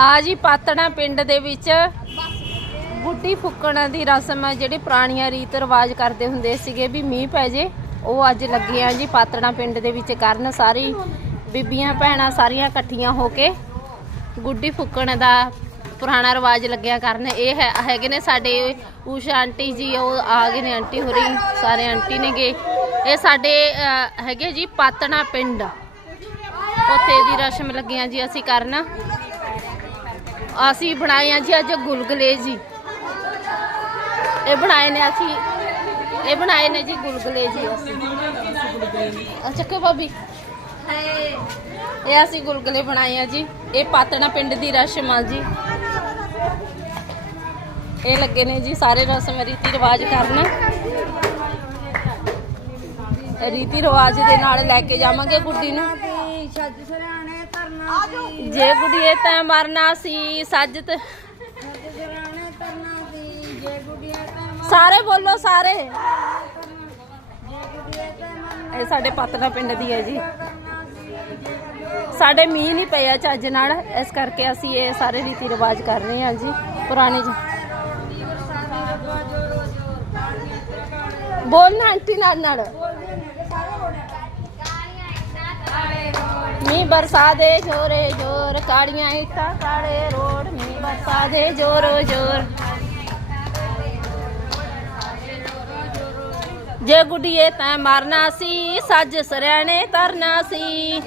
ਆ ਜੀ ਪਾਤਣਾ ਪਿੰਡ ਦੇ ਵਿੱਚ ਗੁੱਡੀ ਫੁੱਕਣ ਦੀ ਰਸਮ ਹੈ ਜਿਹੜੀ ਪੁਰਾਣੀਆਂ ਰੀਤ ਰਿਵਾਜ ਕਰਦੇ ਹੁੰਦੇ ਸੀਗੇ ਵੀ ਮੀਂਹ ਪੈ ਜੇ, ਉਹ ਅੱਜ ਲੱਗੇ ਆ ਜੀ ਪਾਤਣਾ ਪਿੰਡ ਦੇ ਵਿੱਚ ਕਰਨ ਸਾਰੀ ਬੀਬੀਆਂ ਭੈਣਾਂ ਸਾਰੀਆਂ ਇਕੱਠੀਆਂ ਹੋ ਕੇ ਗੁੱਡੀ ਫੁੱਕਣ ਦਾ ਪੁਰਾਣਾ ਰਿਵਾਜ ਲੱਗਿਆ ਕਰਨ। ਇਹ ਹੈ, ਹੈਗੇ ਨੇ ਸਾਡੇ ਊਸ਼ਾ ਆਂਟੀ ਜੀ, ਉਹ ਆ ਗਏ ਨੇ ਆਂਟੀ ਹੋਰੀ, ਸਾਰੇ ਆਂਟੀ ਨੇਗੇ। ਇਹ ਸਾਡੇ ਹੈਗੇ ਜੀ ਪਾਤਣਾ ਪਿੰਡ। ਉੱਥੇ ਦੀ ਰਸਮ ਲੱਗੀਆਂ ਜੀ ਅਸੀਂ ਕਰਨ। ਅਸੀਂ ਬਣਾਏ ਆ ਜੀ ਅੱਜ ਗੁਲਗੁਲੇ ਜੀ। ਇਹ ਬਣਾਏ ਨੇ ਅਸੀਂ। ਇਹ ਬਣਾਏ ਨੇ ਜੀ ਗੁਲਗੁਲੇ ਜੀ ਅਸੀਂ। ਅੱਛਾ ਕਿ ਭਾਬੀ। ਇਹ ਅਸੀਂ ਗੁਲਗੁਲੇ ਬਣਾਏ ਆ ਜੀ। ਇਹ ਪਾਤਣਾ ਪਿੰਡ ਦੀ ਰਸਮ ਆ ਜੀ। ਇਹ ਲੱਗੇ ਨੇ ਜੀ ਸਾਰੇ ਰਸਮ ਰੀਤੀ ਰਿਵਾਜ ਕਰਨ। ਰੀਤੀ ਰਿਵਾਜ ਦੇ ਨਾਲ ਲੈ ਕੇ ਜਾਵਾਂਗੇ ਗੁੱਡੀ ਨੂੰ। ਜੇ ਗੁੱਡੀਏ ਤੈਂ ਮਰਨਾ ਸੀ, ਸੱਜਤ। ਸਾਰੇ ਬੋਲੋ, ਸਾਰੇ। ਇਹ ਸਾਡੇ ਪਤਨਾ ਪਿੰਡ ਦੀ ਹੈ ਜੀ। ਸਾਡੇ ਮੀਂਹ ਨਹੀਂ ਪਿਆ ਚੱਜ ਨਾਲ, ਇਸ ਕਰਕੇ ਅਸੀਂ ਇਹ ਸਾਰੇ ਰੀਤੀ ਰਿਵਾਜ ਕਰ ਰਹੇ ਹਾਂ ਜੀ, ਪੁਰਾਣੇ ਜੀ ਬੋਲਣਾ ਆਂਟੀ ਨਾਲ ਨਾਲ। ਮੀਂਹ ਬਰਸਾ ਦੇ ਜੋਰੇ ਜੋਰ, ਕਾੜੀਆਂ ਇੱਟਾਂ ਕਾਲੇ ਰੋਡ ਮੀਂਹ ਬਰਸਾ ਦੇ ਜੋਰੋ ਜੋਰ। ਜੇ ਗੁੱਡੀਏ ਤੈਂ ਮਰਨਾ ਸੀ, ਸੱਜ ਸਰੈਣੇ ਤਰਨਾ ਸੀ।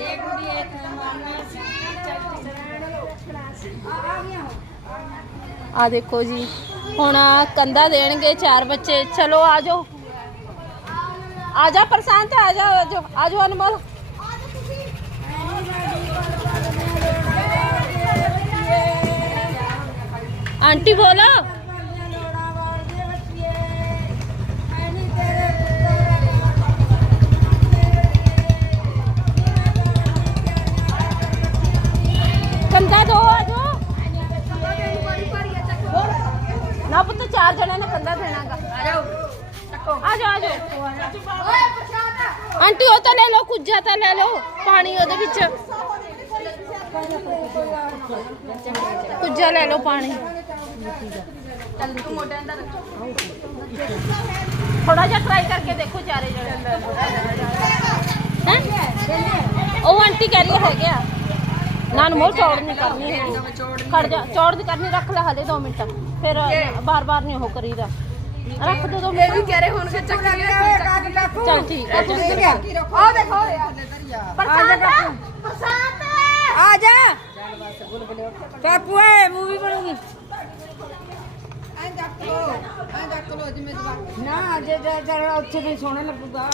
ਆ ਦੇਖੋ ਜੀ, ਹੁਣ ਕੰਦਾ ਦੇਣਗੇ ਚਾਰ ਬੱਚੇ। ਚਲੋ ਆ ਜਾਓ। ਆ ਪ੍ਰਸ਼ਾਂਤ, ਆ ਜਾ ਜਾਓ, ਆ ਜਾਓ ਅਨਮੋਲ। ਆਂਟੀ ਬੋਲੋ। ਲੋੜਾ ਕੰਦਾ ਦੋ, ਆ ਜਾਓ। ਨਾ ਪੁੱਤ, ਚਾਰ ਜਣਿਆਂ ਨੇ ਕੰਦਾ ਦੇਣਾਗਾ। ਆ ਜਾਓ ਆ ਜਾਓ। ਆ ਜਾਓ ਆਂਟੀ, ਉਹ ਤਾਂ ਲੈ ਲਓ ਕੁਝਾ ਤਾਂ ਲੈ ਲਓ, ਪਾਣੀ ਉਹਦੇ ਵਿੱਚ। ਕੁਝਾ ਲੈ ਲਓ, ਪਾਣੀ। ਥੋੜਾ ਜਿਹਾ ਟਰਾਈ ਕਰਕੇ ਦੇਖੋ ਚਾਰੇ ਜਣੇ ਹੈਂ? ਉਹ ਆਂਟੀ ਕਹਿ ਰਹੀ ਹੈਗੇ ਆ। ਨਾ ਨੂੰ ਮੋਰ ਚੌੜ ਨਹੀਂ ਕਰਨੀ ਹੈਗੀ ਖੜ ਜਾ ਚੌੜ ਦੀ ਕਰਨੀ ਰੱਖ ਲੈ ਹਲੇ 2 ਮਿੰਟ। ਫਿਰ ਬਾਰ-ਬਾਰ ਨਹੀਂ ਉਹ ਕਰੀਦਾ। ਰੱਖ ਦੋ 2 ਮਿੰਟ। ਵੀ ਕਹਿ ਰਹੇ ਹੁਣ ਕਿ ਚੱਕੀ ਚਲ ਠੀਕ ਹੈ ਚੱਲ ਆ ਦੇਖੋ। ਆ ਜਾ ਕਾਕੂ ਏ ਮੂਵੀ ਬਣੂਗੀ। ਚੱਕ ਲੋ ਐਂ ਚੱਕ ਲੋ ਜਿਵੇਂ ਜਵਾਕ ਨਾ ਜੇ ਜੇ ਜੇ ਉੱਥੇ ਵੀ ਸੋਹਣਾ ਲੱਗੂਗਾ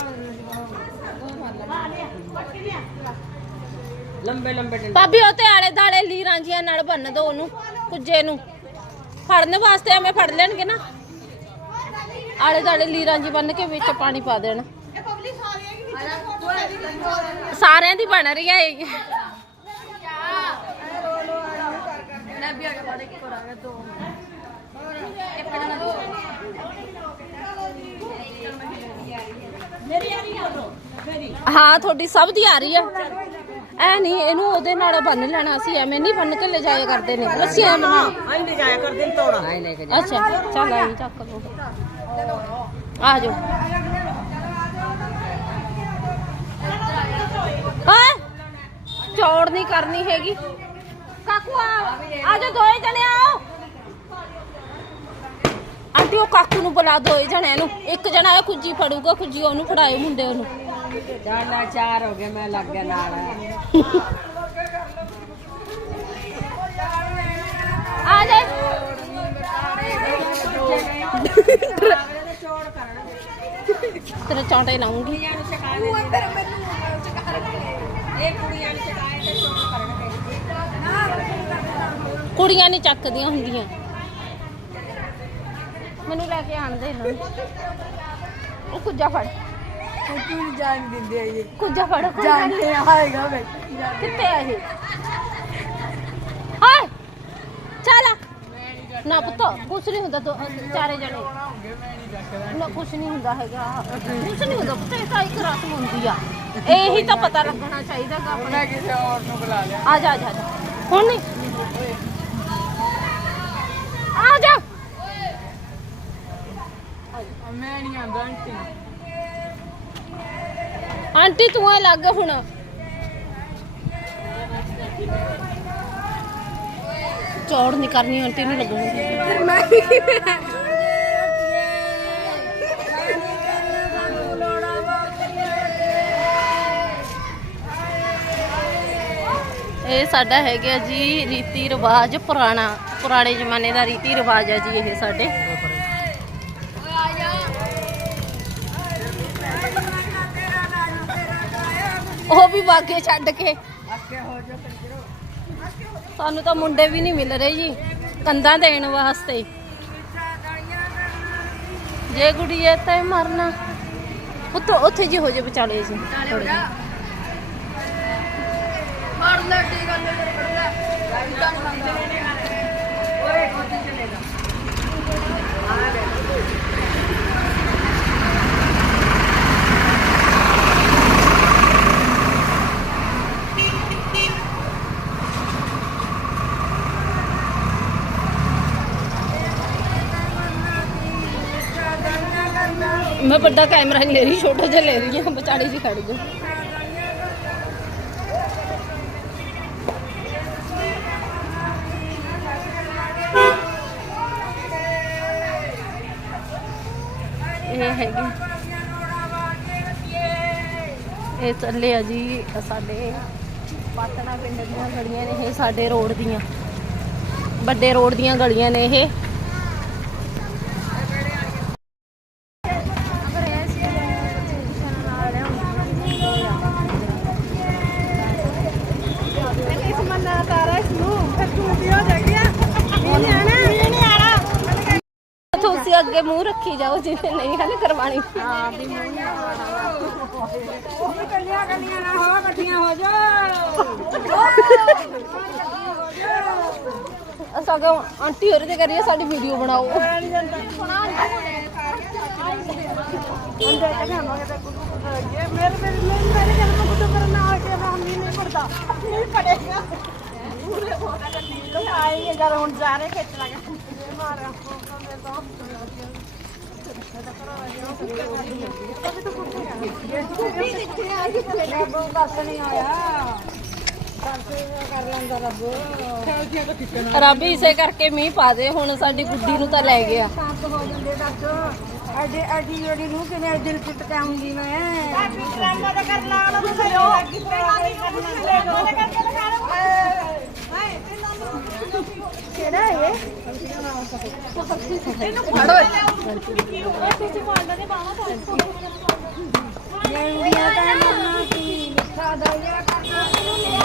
ਲੰਬੇ ਲੰਬੇ ਡੰਡੇ। ਭਾਬੀ ਉਹ ਤੇ ਆਲੇ ਦਾਲੇ ਲੀਰਾਂ ਜੀਆਂ ਨਾਲ ਬੰਨ ਦੋ ਉਹਨੂੰ ਕੁੱਜੇ ਨੂੰ। ਫੜਨ ਵਾਸਤੇ ਐਵੇਂ ਫੜ ਲੈਣਗੇ ਨਾ। ਆਲੇ ਦਾਲੇ ਲੀਰਾਂ ਜੀ ਬੰਨ ਕੇ ਵਿੱਚ ਪਾਣੀ ਪਾ ਦੇਣ। ਇਹ ਪਬਲਿਕ ਸਾਰੀਆਂ ਹੀ ਸਾਰਿਆਂ ਦੀ ਬਣ ਰਹੀ ਹੈ ਇਹ। ਨਾ ਵੀ ਆ ਕੇ ਪੜੇ ਕੀ ਕਰਾਂਗੇ ਦੋ। ਹਾਂ ਤੁਹਾਡੀ ਸਭ ਦੀ ਆ ਰਹੀ ਆ। ਐ ਨਹੀਂ ਇਹਨੂੰ ਉਹਦੇ ਨਾਲ ਬੰਨ ਲੈਣਾ ਸੀ ਐਵੇਂ ਨਹੀਂ ਬੰਨ ਕੇ ਲੈ ਜਾਇਆ ਕਰਦੇ ਨੇ। ਲੱਸੀਆਂ ਬਣਾ ਆਈ ਲੈ ਜਾਇਆ ਕਰ ਦਿਨ ਤੋੜਾ। ਆਈ ਲੈ ਕੇ ਅੱਛਾ ਚੱਲ ਆਈ ਚੱਕ ਲੋ ਆ ਜਾਓ। ਹਾਂ ਚੌੜ ਨਹੀਂ ਕਰਨੀ ਹੈਗੀ। ਕਾਕੂ ਆ ਆ ਜਾ ਦੋਏ ਜਣੇ ਆਓ। ਆਂਟੀ ਉਹ ਕਾਕੂ ਨੂੰ ਬੁਲਾ ਦੋਏ ਜਣਿਆਂ ਨੂੰ। ਇੱਕ ਜਣਾ ਇਹ ਖੁੱਜੀ ਫੜੂਗਾ ਖੁੱਜੀ ਉਹਨੂੰ ਫੜਾਏ ਮੁੰਡੇ ਉਹਨੂੰ। ਨਾਲ ਚਾਰ ਹੋ ਗਏ ਮੈਂ ਲੱਗ ਗਿਆ ਨਾਲ। ਆ ਜਾ। ਤੇਰੇ ਚੌਂਟੇ ਲਾਉਂਗੀ। ਇਹ ਕੁੜੀਆਂ ਨਹੀਂ ਚੱਕਦੀਆਂ ਹੁੰਦੀਆਂ। ਮੈਨੂੰ ਲੈ ਕੇ ਆਣ ਦੇ ਇਹਨਾਂ ਨੂੰ। ਉਹ ਕੁੱਜਾ ਫੜ। ਤੂੰ ਨਹੀਂ ਜਾਣ ਦਿੰਦੇ ਇਹ। ਕੁੱਜਾ ਫੜ ਕੁੱਜਾ ਜਾਣਦੇ ਆਏਗਾ ਵੇ। ਕਿੱਥੇ ਆ ਇਹ? ਹਾਏ ਚੱਲ ਨਾ ਪੁੱਤ ਕੁਛ ਨਹੀਂ ਹੁੰਦਾ ਦੋ ਚਾਰੇ ਜਣੇ। ਨਾ ਕੁਛ ਨਹੀਂ ਹੁੰਦਾ ਹੈਗਾ। ਕੁਛ ਨਹੀਂ ਹੁੰਦਾ ਪੁੱਤ ਇਹ ਤਾਂ ਇੱਕ ਰਸਮ ਹੁੰਦੀ ਆ। ਇਹੀ ਤਾਂ ਪਤਾ ਲੱਗਣਾ ਚਾਹੀਦਾ ਗਾ ਆਪਣਾ। ਕਿਸੇ ਹੋਰ ਨੂੰ ਬੁਲਾ ਲਿਆ। ਆ ਜਾ ਆ ਜਾ ਆ ਜਾ। ਹੁਣ ਨਹੀਂ ਨਹੀਂ ਆਂਦਾ ਆਂਟੀ ਆਂਟੀ ਤੂੰ ਐ ਲੱਗ ਹੁਣ। ਚੌੜ ਨਹੀਂ ਕਰਨੀ ਆਂਟੀ ਨੂੰ ਲੱਗਣੀ ਫਿਰ ਮੈਂ ਇਹ ਸਾਡਾ ਹੈਗਾ ਜੀ ਰੀਤੀ ਰਿਵਾਜ ਪੁਰਾਣਾ ਪੁਰਾਣੇ ਜ਼ਮਾਨੇ ਦਾ ਰੀਤੀ ਰਿਵਾਜ ਹੈ ਜੀ ਇਹ ਸਾਡੇ। ਉਹ ਵੀ ਬਾਗੇ ਛੱਡ ਕੇ। ਸਾਨੂੰ ਤਾਂ ਮੁੰਡੇ ਵੀ ਨਹੀਂ ਮਿਲ ਰਹੇ ਜੀ, ਕੰਧਾਂ ਦੇਣ ਵਾਸਤੇ। ਜੇ ਗੁੜੀਏ ਤੇ ਮਰਨਾ। ਉੱਥੇ ਉੱਥੇ ਜੀ ਹੋ ਜੇ ਵਿਚਾਲੇ ਜੀ, ਥੋੜ੍ਹੇ ਜਿਹੇ। ਮਾਰ ਲੈ ਗੱਲ ਹੈ? ਫੜ ਓਏ ਕੋਤੀ ਚਲੇਗਾ ਮੈਂ ਵੱਡਾ ਕੈਮਰਾ ਨਹੀਂ ਲੈ ਰਹੀ, ਛੋਟਾ ਜਿਹਾ ਲੈ ਰਹੀ ਹਾਂ ਵਿਚਾਲੇ ਜੀ ਖੜ ਇਹ ਹੈਗੀ। ਇਹ ਚੱਲੇ ਆ ਜੀ, ਸਾਡੇ ਪਾਤਣਾ ਪਿੰਡ ਦੀਆਂ ਗਲੀਆਂ ਨੇ ਇਹ, ਸਾਡੇ ਰੋਡ ਦੀਆਂ। ਵੱਡੇ ਰੋਡ ਦੀਆਂ ਗਲੀਆਂ ਨੇ ਇਹ। ਅੱਗੇ ਮੂੰਹ ਰੱਖੀ ਜਾਓ, ਜਿਵੇਂ ਨਹੀਂ ਹਨ ਕਰਵਾਣੀ ਹਾਂ ਵੀ ਉਹ ਵੀ ਕੱਲੀਆਂ ਕੱਲੀਆਂ ਨਾ ਹੋ ਇਕੱਠੀਆਂ ਹੋ ਜਾ ਅਸਾਂ ਆਂਟੀ ਹੋਰੇ ਤੇ ਕਰੀਏ ਸਾਡੀ ਵੀਡੀਓ ਬਣਾਓ। ਮੇਰੇ ਮੇਰੇ ਮੇਰੇ ਮੇਰੇ ਜਨਮ ਨੂੰ ਤਾਂ ਮੇਰੇ ਨਾਲ ਕੇ ਮੈਂ ਨਹੀਂ ਪੜਦਾ ਨਹੀਂ ਪੜੇਗਾ ਪੂਰੇ ਹੋ ਗਿਆ ਨੀਲ ਆਏਗੇ ਜਦ ਹੁਣ ਤੋਂ ਨਹੀਂ ਆਇਆ ਕਰ ਲੈਂਦਾ ਰੱਬ ਰੱਬ ਇਸੇ ਕਰਕੇ ਮੀਂਹ ਪਾ ਦੇ ਹੁਣ ਸਾਡੀ ਗੁੱਡੀ ਨੂੰ ਤਾਂ ਲੈ ਗਿਆ। ਸ਼ਾਂਤ ਹੋ ਜਾਂਦੇ ਦੱਸ। ਐਡੀ ਐਡੀ ਜਿਹੜੀ ਨੂੰ ਕਿਵੇਂ ਦਿਲ ਟੁੱਟ ਕੇ ਆਉਂਗੀ ਮੈਂ। ਟ੍ਰੈਂਡਾਂ ਦਾ ਕਰ ਲਾ ਲਓ ਤੁਸੀਂ ਉਹ ਕਿਹੜਾ ਹੈ ਇੰਡੀਆ ਤਾਂ ਮਰਨਾ ਸੀ ਮਿੱਠਾ ਦਰਿਆ ਕਰਨਾ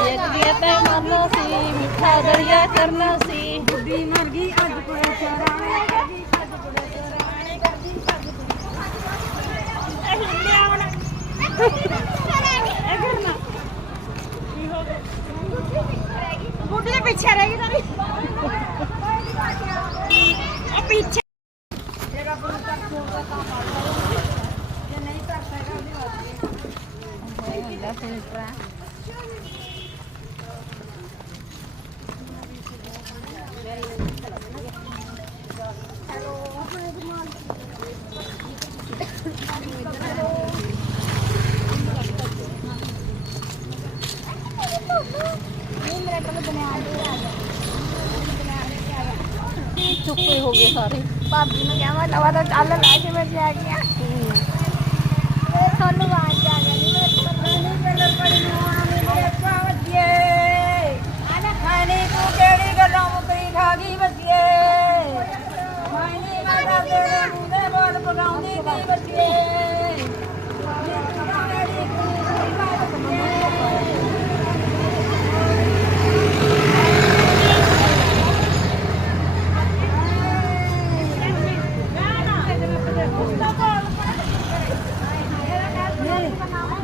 ਇੱਕ ਦੀ ਤੇ ਮਰਨਾ ਸੀ ਮਿੱਠਾ ਦਰਿਆ ਕਰਨਾ ਸੀ। ਬੁੱਢੀ ਮਰ ਗਈ ਅੱਜ ਕੋਈ ਸ਼ਰਾਣੇ ਕਰਦੀ ਅੱਜ ਕੋਈ ਸ਼ਰਾਣੇ ਕਰਦੀ ਅੱਜ ਬੁੱਢੀ ਦੇ ਪਿੱਛੇ ਰਹੀ ਗਈ ਤਾਰੀ ਉਹ ਪਿੱਛੇ ਜਿਹੜਾ ਬੁੱਢਾ ਤੱਕ ਹੋਊਗਾ ਤਾਂ ਪਾ ਲਓ ਜੇ ਨਹੀਂ ਤਾਂ ਹੈਗਾ ਉਹਦੀ ਵਾਦੀ ਚੁੱਪੇ ਹੋ ਗਏ ਸਾਰੇ ਭਾਬੀ ਨੂੰ ਕਿਹਾ, ਮੈਂ ਲਵਾ ਤਾਂ ਚੱਲ ਲੈ ਕੇ ਮੈਂ ਆ ਗਿਆ ਇਹ ਤੁਹਾਨੂੰ ਆਵਾਜ਼ ਆ ਗਈ ਮੇਰੇ ਪਤਾ ਨਹੀਂ ਕਲਰ ਪੜੀ ਨੂੰ ਆਣੀ ਮੇਰੇ ਕਾਵਜੀਏ ਆਣਾ ਖਾਣੇ ਤੂੰ ਕਿਹੜੀ ਗੱਲਾਂ ਮੁਕਰੀ ਖਾ ਗਈ ਬੱਜੀਏ ਮਾਇਨੀ ਮਾਤਾ ਤੇਰੇ ਮੂੰਹ ਦੇ ਬੋਲ ਪਗਾਉਂਦੀ ਦੀ ਬੱਜੀਏ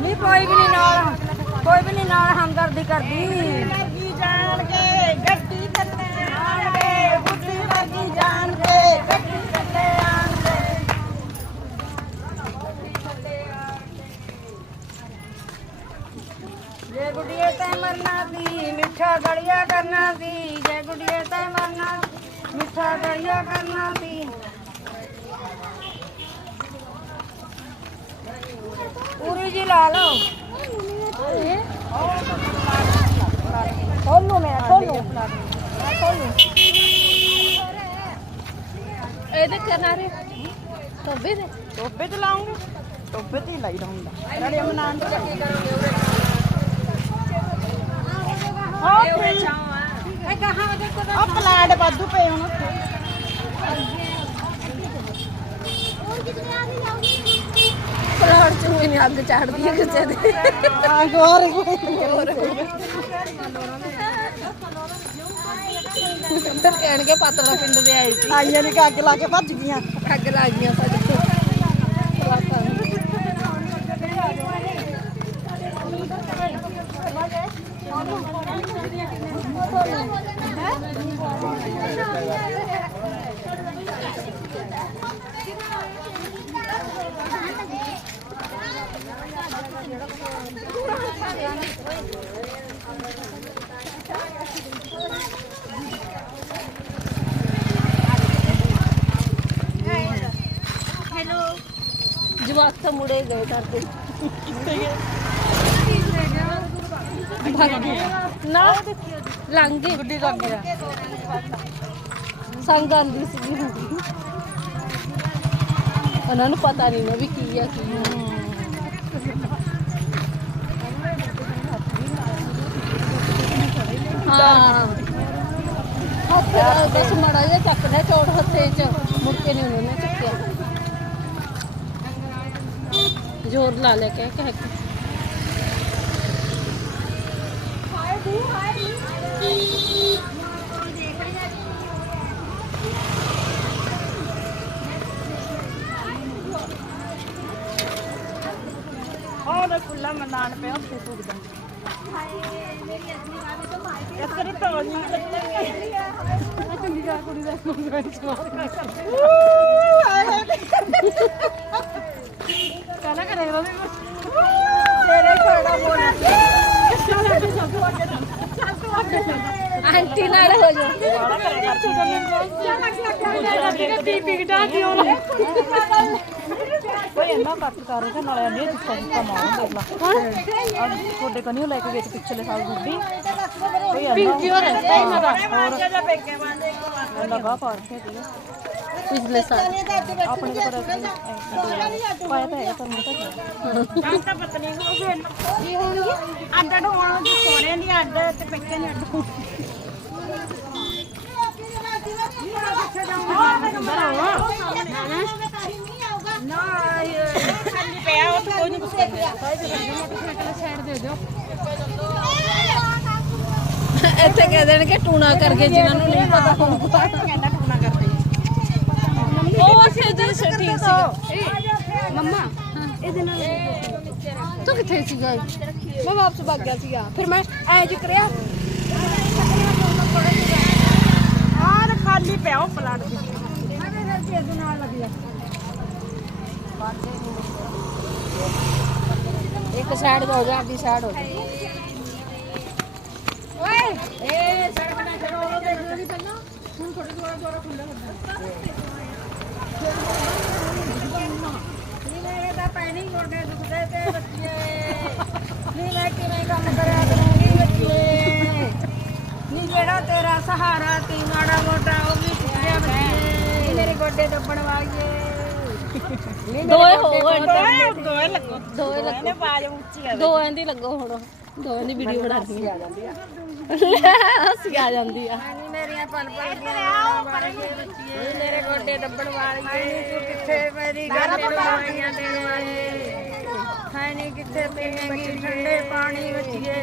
ਨਹੀਂ ਕੋਈ ਵੀ ਨਹੀਂ ਨਾਲ ਕੋਈ ਵੀ ਨਹੀਂ ਨਾਲ ਹਮਦਰਦੀ ਕਰਦੀ। ਵਰਗੀ ਜਾਣ ਕੇ ਗੱਡੀ ਥੱਲੇ ਆਣ ਕੇ ਬੁੱਢੀ ਵਰਗੀ ਜਾਣ ਕੇ ਗੱਡੀ ਥੱਲੇ ਆਣ ਕੇ। ਜੇ ਗੁੱਡੀਏ ਤੈ ਮਰਨਾ ਸੀ ਮਿੱਠਾ ਦਲੀਆ ਕਰਨਾ ਸੀ। ਜੇ ਗੁੱਡੀਏ ਤੈ ਮਰਨਾ ਮਿੱਠਾ ਦਲੀਆ ਕਰਨਾ ਸੀ। ਪੂਰੀ ਜੀ ਲਾ ਲਓ। ਖੋਲੂ ਮੇਰਾ ਖੋਲੂ ਖੋਲੂ ਇਹਦੇ ਕਿਨਾਰੇ ਤੋਬੇ ਦੇ। ਟੋਬੇ ਤੇ ਲਾਉਂਗੇ। ਟੋਬੇ ਤੇ ਹੀ ਲਾਈਦਾ ਹੁੰਦਾ। ਨਾਲੇ ਮਨਾਨ ਦੇ ਚੱਕੀ ਕਰੋਗੇ ਓਕੇ ਇਹ ਕਹਾਂ ਉਹਦੇ ਕੋਲ ਆ ਪਲਾਟ ਵਾਧੂ ਪਏ ਹੁਣ ਉੱਥੇ। ਪਲਾਟ ਚ ਹੋਈ ਨਹੀਂ ਅੱਗ ਚੜਦੀ ਹੈ ਕਿਸੇ ਦੇ। ਹਾਂ ਗੋਰ ਕੋਈ ਫਿਰ ਕਹਿਣਗੇ ਪਾਤੜਾ ਪਿੰਡ ਦੇ ਆਏ ਸੀ। ਆਈਆਂ ਨੇ ਅੱਗ ਲਾ ਕੇ ਭੱਜ ਗਈਆਂ। ਅੱਗ ਲਾ ਗਈਆਂ ਸਾਡੇ ਜਵਾਕ ਤਾਂ ਮੁੜੇ ਗਏ ਕਰਦੇ ਭਾਗ ਗਏ ਨਾ ਲੰਘੇ ਗੁੱਡੀ ਲੱਗ ਗਿਆ। ਸੰਗ ਆਂਦੀ ਸੀ ਉਹਨਾਂ ਨੂੰ ਪਤਾ ਨਹੀਂ ਨਾ ਵੀ ਕੀ ਆ ਕੀ ਨਹੀਂ। ਹਾਂ। ਹੱਥ ਬਸ ਮੜਾ ਜਿਹਾ ਚੱਕਦਾ ਚੋੜ ਹੱਥੇ ਚ। ਮੁੜ ਕੇ ਨਹੀਂ ਉਹਨੇ ਚੱਕਿਆ। ਜ਼ੋਰ ਲਾ ਲੈ ਕੇ ਕਹਿ ਕੇ। ਉਹਦਾ ਖੁੱਲਾ ਮਨਾਨ ਪਿਆ ਉੱਥੇ ਸੁੱਕਦਾ ਇਸ ਕਰੀ ਤੋੜ ਨਹੀਂ ਚੰਡੀਗੜ੍ਹ ਕੁੜੀ ਦਾ ਕਾਲਾ ਕਰੇਗਾ ਤੇਰੇ ਖੜਾ ਬੋਲ ਆਂਟੀ ਨਾਲ ਹੋ ਜਾ ਕਾਲਾ ਕਰੇਗਾ ਕੋਈ ਇੰਨਾ ਕੱਟ ਕਰ ਰਿਹਾ ਨਾਲੇ ਨਹੀਂ ਦਿੱਤਾ ਦਿੱਤਾ ਮਾਰ ਦੇਖ ਲਾ ਅੱਜ ਤੁਹਾਡੇ ਕਨੀ ਲੈ ਕੇ ਗਏ ਸੀ ਪਿਛਲੇ ਸਾਲ ਗੁੱਡੀ ਕੋਈ ਪਿੰਕੀ ਹੋਰ ਹੈ ਇਹਨਾਂ ਦਾ ਹੋਰ ਲਗਾ ਪਾੜ ਕੇ ਦੇ ਪਿਛਲੇ ਸਾਲ ਆਪਣੇ ਦੇ ਪਰ ਪਾਇਆ ਤਾਂ ਹੈਗਾ ਪਰ ਮੈਨੂੰ ਤਾਂ ਤਾਂ ਪਤਨੀ ਹੋ ਗਏ ਕੀ ਹੋਣਗੇ ਅੱਡ ਅੱਡ ਹੋਣਾ ਜੀ ਸੋਨੇ ਦੀ ਅੱਡ ਤੇ ਪੱਕੇ ਨੇ ਅੱਡ ਨਾ ਇਹ ਖਾਲੀ ਪਿਆ ਉਹ ਤਾਂ ਕੋਈ ਨਹੀਂ ਕੁਛ ਕਰਦਾ ਇੱਥੇ ਕਹਿ ਦੇਣਗੇ ਟੂਣਾ ਕਰਕੇ ਜਿਨ੍ਹਾਂ ਨੂੰ ਨਹੀਂ ਪਤਾ। ਹੋਊਗਾ ਕਹਿੰਦਾ ਟੂਣਾ ਕਰਦੇ ਉਹ ਅਸੀਂ ਜੀ ਠੀਕ ਸੀ ਮੰਮਾ ਇਹਦੇ ਨਾਲ ਤੂੰ ਕਿੱਥੇ ਸੀਗਾ? ਮੈਂ ਵਾਪਸ ਭੱਗ ਗਿਆ ਸੀਗਾ। ਫਿਰ ਮੈਂ ਐ ਜਿ ਕਰਿਆ। ਆਹ ਖਾਲੀ ਪਿਆ ਉਹ ਪਲਾਟ। ਤੇ ਇੱਕ ਸਾਈਡ ਹੋ ਜਾ ਅੱਡੀ ਸਾਈਡ ਹੋ ਜਾ ਨੀ ਮੇਰੇ ਤਾਂ ਪੈਣੀ ਗੋਡੇ ਦੁਖਦੇ ਤੇ ਬੱਚੇ ਨੀ ਮੈਂ ਕਿਵੇਂ ਕੰਮ ਕਰਿਆ ਕਰੂੰਗੀ ਬੱਚੇ ਨੀ ਜਿਹੜਾ ਤੇਰਾ ਸਹਾਰਾ ਤੀ ਮਾੜਾ ਮੇਰੇ ਗੋਡੇ ਦੱਬਣ ਵਾਲੀਏ। ਨੀ ਦੋਏ ਗੋਡੇ ਹੋ ਦੋਏ ਦੋਏ ਲੱਗੋ। ਦੋਏ ਲੱਗੋ। ਇਹਨੇ ਬਾਜ ਉੱਚੀ ਆ ਦੋਆਂ ਦੀ ਲੱਗੋ ਹੁਣ ਦੋਆਂ ਦੀ ਵੀਡੀਓ ਬਣਾਉਂਦੀ ਆ। ਹੱਸੀ ਆ ਜਾਂਦੀ ਆ। ਨੀ ਮੇਰੀਆਂ ਪਲ ਪਲ ਦੀਆਂ ਵਾਲੀਏ। ਨੀ ਮੇਰੇ ਗੋਡੇ ਦੱਬਣ ਵਾਲੀਏ। ਨੀ ਤੂੰ ਕਿੱਥੇ ਮੇਰੀ ਗੱਲ ਦਵਾਈਆਂ ਦੇਣ ਵਾਲੇ ਹੈ ਨੀ ਕਿੱਥੇ ਪੀਵੇਂਗੀ? ਠੰਡੇ ਪਾਣੀ ਬੱਚੀਏ।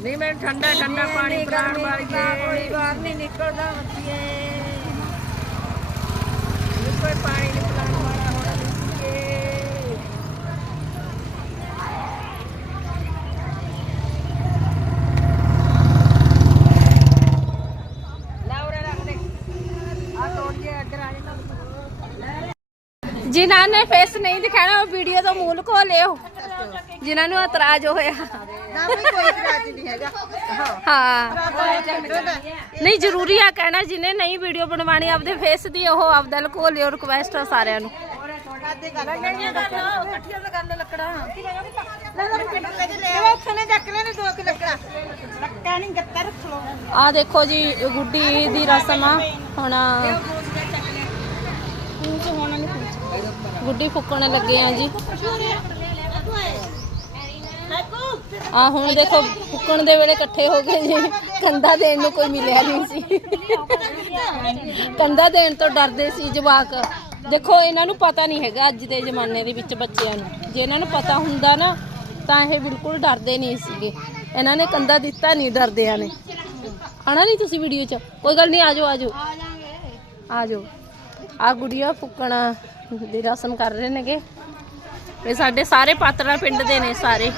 ਨਹੀਂ ਮੈਂ ਠੰਡਾ ਠੰਡਾ ਪਾਣੀ ਪੀਣ ਵਾਲੀਏ। ਕੋਈ ਬਾਹਰ ਨਹੀਂ ਨਿਕਲਦਾ ਬੱਚੀਏ। ਨੀ ਕੋਈ ਪਾਣੀ ਨਹੀਂ ਪਿਲਾਉਣ ਵਾਲਾ ਹੋਣਾ ਬੱਚੀਏ ਲਾਉਰੇ ਰੱਖ ਦੇ ਆ ਤੋੜ ਕੇ ਅੱਡ ਆ ਜਾਂਦਾ ਜਿਨ੍ਹਾਂ ਨੇ ਫੇਸ ਨਹੀਂ ਦਿਖਾਣਾ ਉਹ ਵੀਡੀਓ ਤੋਂ ਮੂਲ ਕੋ ਲਿਓ। ਜਿਨ੍ਹਾਂ ਨੂੰ ਇਤਰਾਜ਼ ਹੋਇਆ। ਨਾ ਵੀ ਕੋਈ ਇਤਰਾਜ਼ ਨਹੀਂ ਹੈਗਾ। ਹਾਂ। ਨਹੀਂ ਜ਼ਰੂਰੀ ਆ ਕਹਿਣਾ ਜਿਹਨੇ ਨਹੀਂ ਵੀਡੀਓ ਬਣਵਾਣੀ ਆਪਦੇ ਫੇਸ ਦੀ ਉਹ ਆਪਦਾ ਲਕੋ ਲਿਓ ਰਿਕਵੈਸਟ ਆ ਸਾਰਿਆਂ ਨੂੰ। ਆ ਦੇਖੋ ਜੀ ਗੁੱਡੀ ਦੀ ਰਸਮ ਆ। ਹੁਣ ਗੁੱਡੀ ਫੁੱਕਣ ਲੱਗੇ ਆ ਜੀ। ਆ ਹੁਣ ਦੇਖੋ, ਫੁੱਕਣ ਦੇ ਵੇਲੇ ਇਕੱਠੇ ਹੋ ਗਏ ਜੀ ਕੰਦਾ ਦੇਣ ਨੂੰ ਕੋਈ ਮਿਲਿਆ ਨਹੀਂ ਸੀ। ਕੰਦਾ ਦੇਣ ਤੋਂ ਡਰਦੇ ਸੀ ਜਵਾਕ। ਦੇਖੋ, ਇਹਨਾਂ ਨੂੰ ਪਤਾ ਨਹੀਂ ਹੈਗਾ ਅੱਜ ਦੇ ਜ਼ਮਾਨੇ ਦੇ ਵਿੱਚ ਬੱਚਿਆਂ ਨੂੰ। ਜੇ ਇਹਨਾਂ ਨੂੰ ਪਤਾ ਹੁੰਦਾ ਨਾ, ਤਾਂ ਇਹ ਬਿਲਕੁਲ ਡਰਦੇ ਨਹੀਂ ਸੀਗੇ। ਇਹਨਾਂ ਨੇ ਕੰਦਾ ਦਿੱਤਾ ਨਹੀਂ ਡਰਦਿਆਂ ਨੇ। ਆਣਾ ਨਹੀਂ ਤੁਸੀਂ ਵੀਡੀਓ 'ਚ? ਕੋਈ ਗੱਲ ਨਹੀਂ ਆਜੋ ਆਜੋ ਆ ਜਾਓ। ਆ ਗੁੜੀਆ ਫੁੱਕਣਾ ਦੀ ਰਸਮ ਕਰ ਰਹੇ ਨੇਗੇ। ਇਹ ਸਾਡੇ ਸਾਰੇ ਪਾਤੜਾ ਪਿੰਡ ਦੇ ਨੇ ਸਾਰੇ।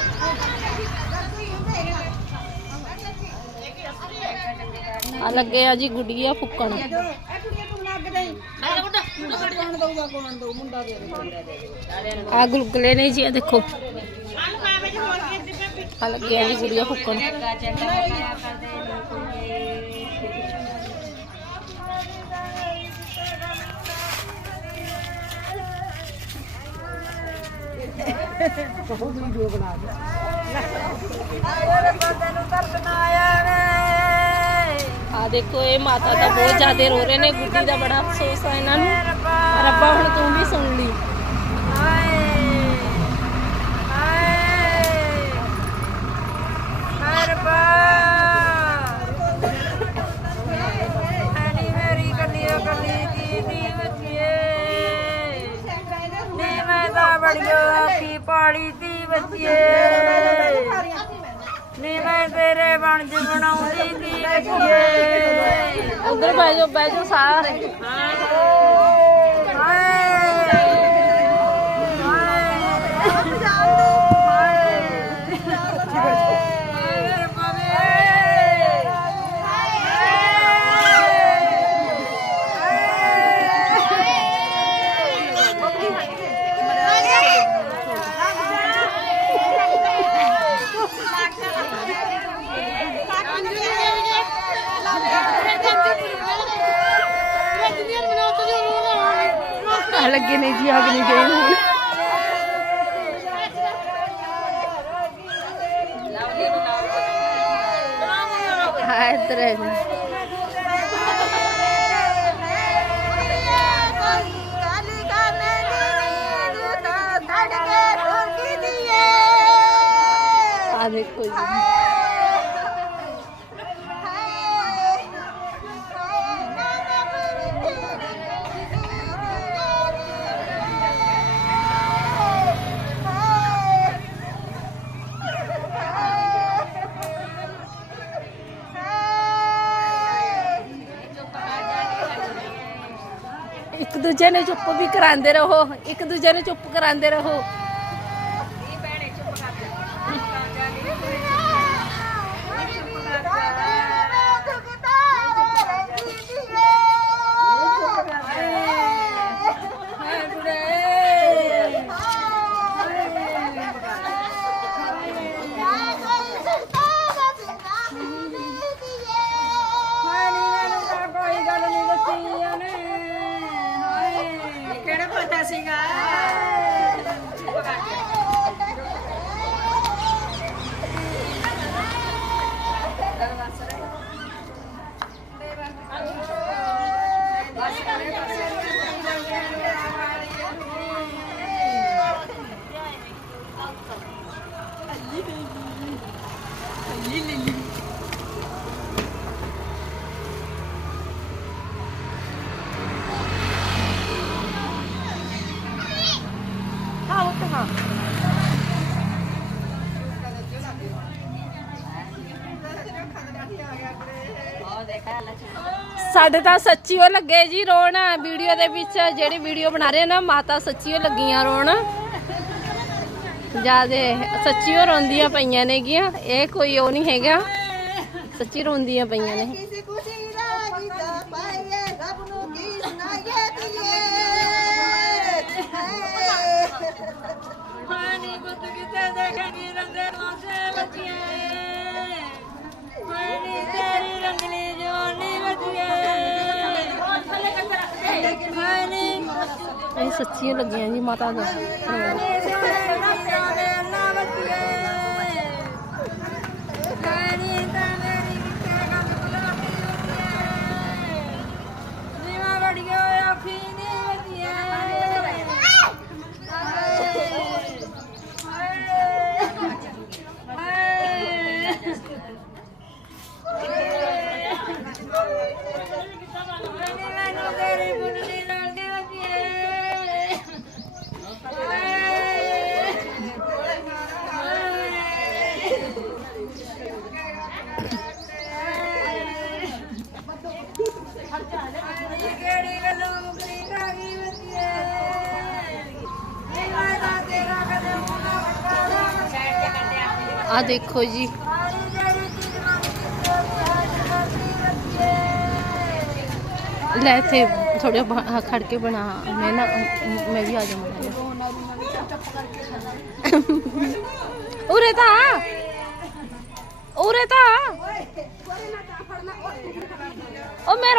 ਆ ਲੱਗੇ ਆ ਜੀ ਗੁੜੀਆ ਫੁੱਕਣ। ਇਹ ਕੁੜੀਆਂ ਤੂੰ ਲੱਗ ਗਈ ਕੌਣ ਦਊਗਾ ਕੌਣ ਦਊ ਮੁੰਡਾ ਦੇ ਆ ਗੁਲਗੁਲੇ ਨੇ ਜੀ ਆ ਦੇਖੋ। ਆਨ ਪਾਵੇ ਜੀ ਹੋਰ ਕੀ ਦਿੱਤੇ ਆ ਲੱਗੇ ਆ ਜੀ ਗੁੜੀਆ ਫੁੱਕਣ। ਆ ਦੇਖੋ, ਇਹ ਮਾਤਾ ਤਾਂ ਬਹੁਤ ਜ਼ਿਆਦਾ ਰੋ ਰਹੇ ਨੇ, ਗੁੱਡੀ ਦਾ ਬੜਾ ਅਫਸੋਸ ਆ ਇਹਨਾਂ ਨੂੰ। ਰੱਬਾ, ਹੁਣ ਤੂੰ ਵੀ ਸੁਣ ਲਈ ਮੇਰੀ ਕੱਲੀ ਕੱਲੀ ਦੀ ਦੀ ਬੱਚੀਏ ਨੀ ਮੈਂ ਤਾਂ ਬੜੀਓ ਆਖੀ ਪਾਲੀ ਦੀ ਬੱਚੀਏ ਨੀ ਮੈਂ ਤੇਰੇ ਬਣਜ ਬਣਾਉਂਦੀ ਦੀ ਬੱਚੀਏ ਉਧਰ ਬਹਿ ਜਾਓ ਬਹਿ ਜਾਓ ਸਾਰੇ। ਆ ਲੱਗੇ ਨੇ ਜੀ ਅਗਨੀ ਗਏ ਹੁਣ ਹਾਂ ਇੱਧਰ ਹੈ ਜੀ। ਆ ਦੂਜੇ ਨੂੰ ਚੁੱਪ ਵੀ ਕਰਾਉਂਦੇ ਰਹੋ ਇੱਕ ਦੂਜੇ ਨੂੰ ਚੁੱਪ ਕਰਾਉਂਦੇ ਰਹੋ ਕੋਈ ਗੱਲ ਨਹੀਂ ਦੱਸੀ ਉਹਨੇ ਹਾਏ ਕਿਹੜਾ ਪਤਾ ਸੀਗਾ ਸਾਡੇ ਤਾਂ ਸੱਚੀ ਉਹ ਲੱਗੇ ਜੀ ਰੋਣ ਵੀਡੀਓ ਦੇ ਵਿੱਚ ਜਿਹੜੀ ਵੀਡੀਓ ਬਣਾ ਰਹੇ ਨਾ ਮਾਤਾ ਸੱਚੀ ਉਹ ਲੱਗੀਆਂ ਰੋਣ। ਜਿਆਦੇ ਸੱਚੀ ਉਹ ਰੋਂਦੀਆਂ ਪਈਆਂ ਨੇਗੀਆਂ ਇਹ ਕੋਈ ਉਹ ਨਹੀਂ ਹੈਗਾ। ਸੱਚੀ ਰੋਂਦੀਆਂ ਪਈਆਂ ਨੇ। ਇਹ ਸੱਚੀਆਂ ਲੱਗੀਆਂ ਜੀ ਮਾਤਾ ਦਾ। ਆ ਦੇਖੋ ਜੀ ਲੈ ਇੱਥੇ ਥੋੜਾ ਖੜ ਕੇ ਬਣਾ ਮੈਂ ਨਾ ਮੈਂ ਵੀ ਆ ਜਾਵਾਂਗੀ ਉਰੇ ਤਾਂ ਆ। ਉਰੇ ਤਾਂ ਆ। ਉਹ ਮੈਂ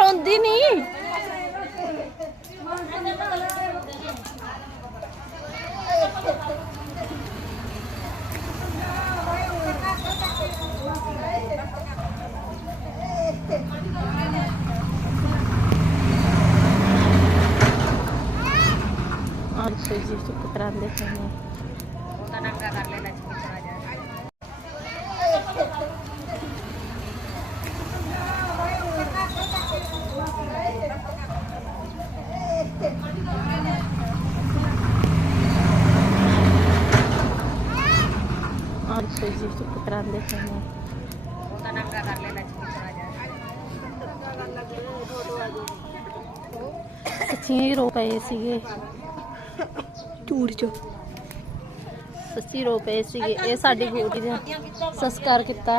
ਰੋਂਦੀ ਨਹੀਂ ਅੱਛਾ ਜੀ ਚੁੱਪ ਕਰਾਂਦੇ ਪਏ ਨੇ ਅੱਛਾ ਜੀ ਚੁੱਪ ਕਰਾਂਦੇ ਪਏ ਨੇ ਸੱਚੀ ਹੀ ਰੋ ਪਏ ਸੀਗੇ। ਝੂੜ ਚ। ਸੱਚੀ ਰੋ ਪਏ ਸੀਗੇ। ਇਹ ਸਾਡੀ ਗੋਦੀ ਦੇ ਸੰਸਕਾਰ ਕੀਤਾ।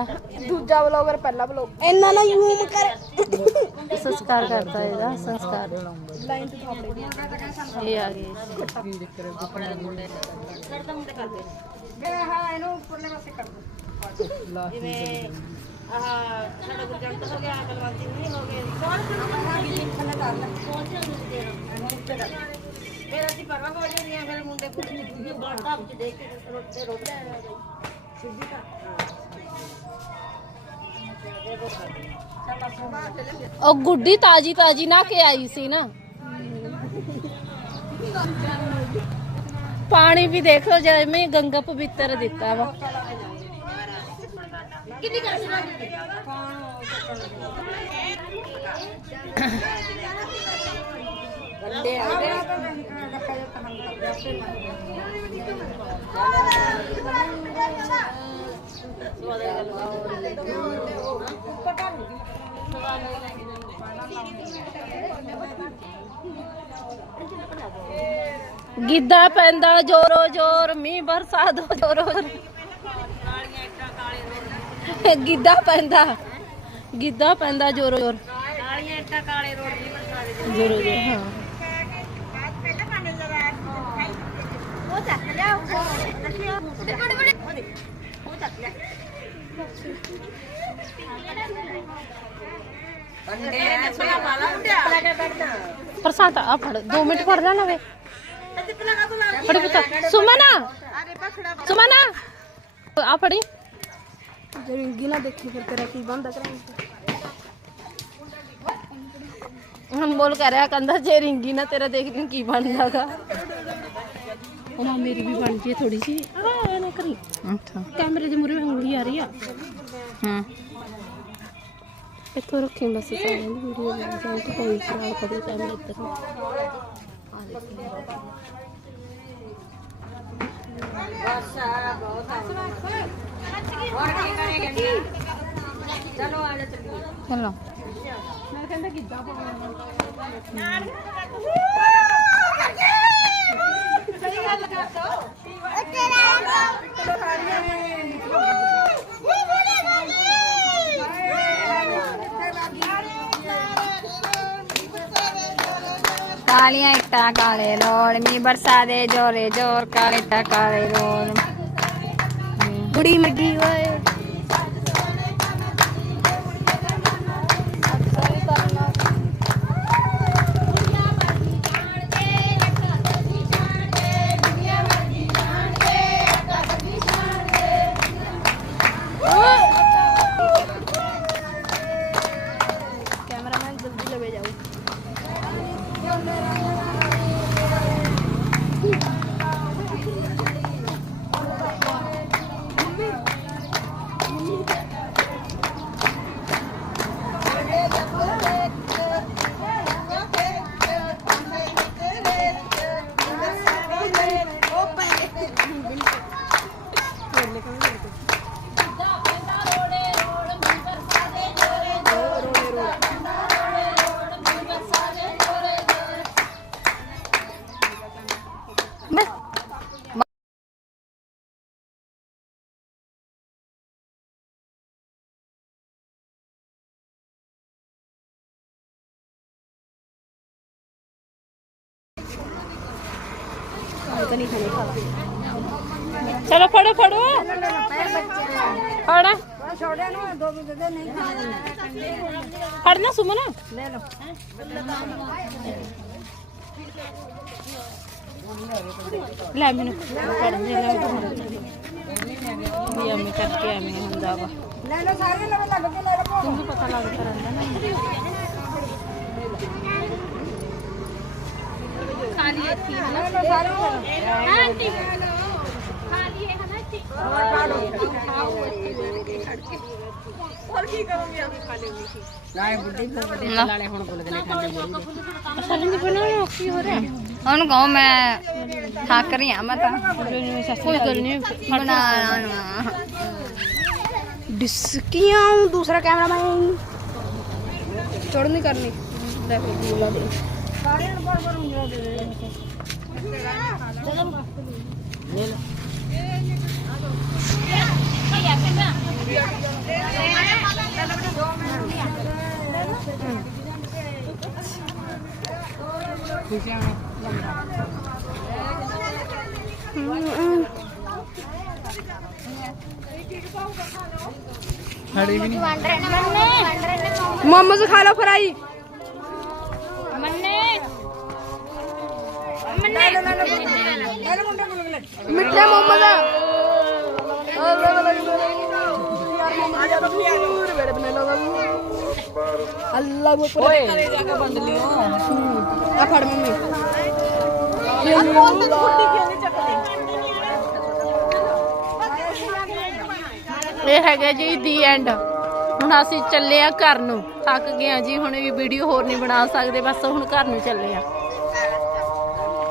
ਦੂਜਾ ਵਲੋਗਰ ਪਹਿਲਾ ਵਲੋਗ। ਇੰਨਾ ਨਾ ਜ਼ੂਮ ਕਰ। ਸੰਸਕਾਰ ਕਰਤਾ ਇਹਦਾ ਸੰਸਕਾਰ। ਲਾਈਨ ਤੇ ਥਾਪੜੇ ਇਹ ਆ ਗਏ ਹਾਂ ਇਹਨੂੰ ਉੱਪਰਲੇ ਪਾਸੇ ਕਰ ਦੋ। ਜਿਵੇਂ ਸਾਡਾ ਗੁਰਜੰਟ ਹੋ ਗਿਆ ਬਲਵੰਤੀ ਨਹੀਂ ਹੋ ਗਏ ਕੌਣ ਕਿਹਨੂੰ ਵੀ ਥੱਲੇ ਕਰ ਲੈ ਫਿਰ ਅਸੀਂ ਪਰਵਾ ਹੋ ਜਾਂਦੀਆਂ ਫਿਰ ਮੁੰਡੇ ਕੁਝ ਨਹੀਂ ਬੜਦਾ ਵਿੱਚ ਦੇਖ ਕੇ ਰੋਟੇ ਰੋਟੇ ਸਿੱਧੀ ਕਰ ਉਹ ਗੁੱਡੀ ਤਾਜੀ ਤਾਜੀ ਨਾ ਕੇ ਆਈ ਸੀ ਨਾ ਪਾਣੀ ਵੀ ਦੇਖ ਲਓ ਜਿਵੇਂ ਗੰਗਾ ਪਵਿੱਤਰ ਦਿੱਤਾ ਵਾ ਗਿੱਧਾ ਪੈਂਦਾ ਜੋਰੋ ਜੋਰ ਮੀਂਹ ਬਰਸਾ ਦੋ ਜੋਰੋ ਜੋਰ ਗਿੱਧਾ ਪੈਂਦਾ। ਗਿੱਧਾ ਪੈਂਦਾ ਜੋਰੋ ਜੋਰ। ਕਾਲੀਆਂ ਇੱਟਾਂ ਕਾਲੇ ਰੋਡ ਦੀ ਬਰਸਾਤ ਦੇ। ਜੋਰੋ ਜੋਰ ਹਾਂ। ਉਹ ਚੱਕ ਲਿਆ ਉਹ ਚੱਕ ਲਿਆ। ਪ੍ਰਸਾਦ ਆ ਫੜ 2 ਮਿੰਟ ਫੜ ਲੈਣਾ ਵੇ। ਚੱਪਲਾ ਕਾ ਲਾ। ਫੜ ਪੁੱਤ। ਸੁਮਨਾ ਅਰੇ ਪਖੜਾ ਸੁਮਨਾ ਆ ਫੜੀ। ਰਿੰਗੀ ਨਾ ਦੇਖੀ ਫਿਰ ਤੇਰਾ ਕੀ ਬੰਦਾ ਕਰਾਂਗੇ। ਹੁਣ ਬੋਲ ਕਰ ਰਿਹਾ ਕਹਿੰਦਾ ਜੇ ਰਿੰਗੀ ਨਾ ਤੇਰਾ ਦੇਖ ਲਈ ਕੀ ਬਣਦਾਗਾ ਉਹ ਮਾਂ ਮੇਰੀ ਵੀ ਬਣ ਜੀ ਥੋੜੀ ਜੀ ਆ ਨਾ ਕਰੀ। ਅੱਛਾ। ਕੈਮਰੇ ਦੇ ਮੂਰੇ ਉਂਗਲੀ ਆ ਰਹੀ ਆ। ਹਾਂ। ਇੱਥੋਂ ਰੱਖੀ ਬਸ ਸਾਰਿਆਂ ਦੀ ਵੀਡੀਓ ਬਣ ਜਾਏ ਤੇ ਕੋਈ ਖਰਾਬ ਕਦੇ ਕੈਮਰੇ ਇੱਧਰ ਨੂੰ ਆ ਹੋਰ ਕੀ ਕਰੇਗਾ ਚਲੋ ਆ ਜਾ ਚੱਲੀਏ ਚਲੋ ਕਾਲੀਆਂ ਇੱਟਾਂ ਕਾਲੇ ਲੋਲ ਮੀ ਬਰਸਾ ਦੇ ਜੋਰੇ ਜੋਰ, ਕਾਲੇ ਇੱਟਾਂ ਕਾਲੇ ਲੋਲ ਕੁੜੀ ਮੱਗੀ ਓਏ। ਫੜਨਾ ਸੁਮਨ? ਲੈ ਲਓ ਲੈ ਮੈਨੂੰ। ਫੜਨ ਦੇ ਲੈ ਵੀ ਐਵੇਂ ਕਰਕੇ ਐਵੇਂ ਹੁੰਦਾ ਵਾ। ਲੈ ਲਓ ਸਾਰੇ ਲਵੇ ਲੱਗ ਕੇ ਲੈ ਲਓ ਤੁਹਾਨੂੰ ਪਤਾ ਲੱਗਦਾ ਰਹਿੰਦਾ ਨਾ। ਖਾਲੀ ਇੱਥੇ ਹੀ ਲਓ ਸਾਰੇ ਆਂਟੀ। ਖਾਲੀ ਹੈ ਹਨਾ ਇੱਥੇ ਖਾਓ ਇੱਥੇ ਬੈਠ ਕੇ ਖੜ ਕੇ ਸਾਨੂੰ ਨਹੀਂ ਬਣਾਉਣਾ ਕੀ ਹੋ ਰਿਹਾ ਉਹਨੂੰ ਕਹੋ ਮੈਂ ਥੱਕ ਰਹੀ ਆ ਮੈਂ ਤਾਂ ਕੋਈ ਗੱਲ ਨਹੀਂ ਬਣਾਣਾ ਨੂੰ ਡਿਸਕੀਆਂ ਦੂਸਰਾ ਕੈਮਰਾਮੈਨ ਚੜ ਨਹੀਂ ਕਰਨੀ ਲੈ ਫਿਰ ਬੋਲਾ ਦੇ ਸਾਰਿਆਂ ਨੂੰ ਬੜ ਬੜ ਉਂਗਲਾਂ ਦੇ ਦੇ। मोमोज खा लो फ्राई मिठे मोमोज अल्लाह वो ओए जाके बंद लियो आ फड़ मम्मी ਇਹ ਹੈਗਾ ਜੀ ਦੀ ਐਂਡ ਹੁਣ ਅਸੀਂ ਚੱਲੇ ਆ ਘਰ ਨੂੰ ਥੱਕ ਗਏ ਆ ਜੀ ਹੁਣ ਵੀ ਵੀਡੀਓ ਹੋਰ ਨਹੀਂ ਬਣਾ ਸਕਦੇ ਬਸ ਹੁਣ ਘਰ ਨੂੰ ਚੱਲੇ ਆ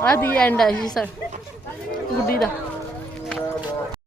ਆ ਦੀ ਐਂਡ ਹੈ ਜੀ ਸਰ ਗੁੱਡੀ ਦਾ